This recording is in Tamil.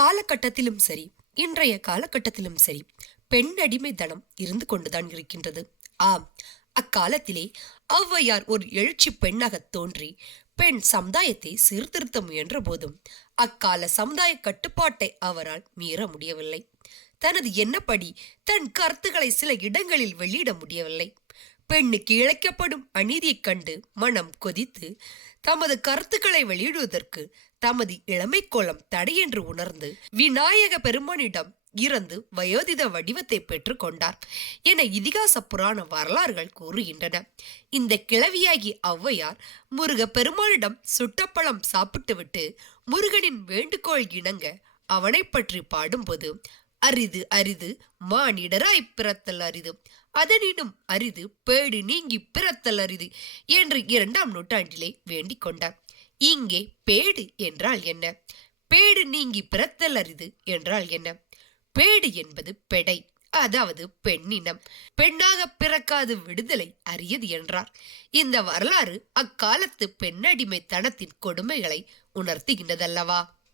அக்காலகட்டத்திலும் சரி, இன்றைய காலகட்டத்திலும் சரி, பெண் அடிமைத்தனம் இருந்து கொண்டுதான் இருக்கின்றது. ஆம், அக்காலத்திலே ஔவையார் ஒரு எழுச்சி பெண்ணாக தோன்றி பெண் சமுதாயத்தை சீர்திருத்த முயன்ற போதும் அக்கால சமுதாய கட்டுப்பாட்டை அவரால் மீற முடியவில்லை. தனது எண்ணப்படி தன் கருத்துக்களை சில இடங்களில் வெளியிட முடியவில்லை. பெண்ணுக்கு இழைக்கப்படும் அநீதியைக் கண்டு மனம் கொதித்து தமது கருத்துக்களை வெளியிடுவதற்கு தமது இளமை கோலம் தடையென்று உணர்ந்து விநாயக பெருமானிடம் இறந்து வயோதித வடிவத்தை பெற்றுக் கொண்டார் என இதிகாச புராண வரலாறுகள் கூறுகின்றன. இந்த கிழவியாகி ஔவையார் முருக பெருமானிடம் சுட்டப்பழம் சாப்பிட்டுவிட்டு முருகனின் வேண்டுகோள் இணங்க அவனை பற்றி பாடும்போது, அரிது அரிது மானிடராய் பிறத்தல் அரிது, அதனினும் அரிது பேடு நீங்கி பிறத்தல் அரிது என்று 2ஆம் நூற்றாண்டிலே வேண்டிக் கொண்டார். இங்கே பேடு என்றால் என்ன? பேடு நீங்கி பிறத்தல் அரிது என்றால் என்ன? பேடு என்பது பெடை, அதாவது பெண்ணினம். பெண்ணாக பிறக்காது விடுதலை அரியது என்றார். இந்த வரலாறு அக்காலத்து பெண்ணடிமைத்தனத்தின் கொடுமைகளை உணர்த்துகின்றதல்லவா?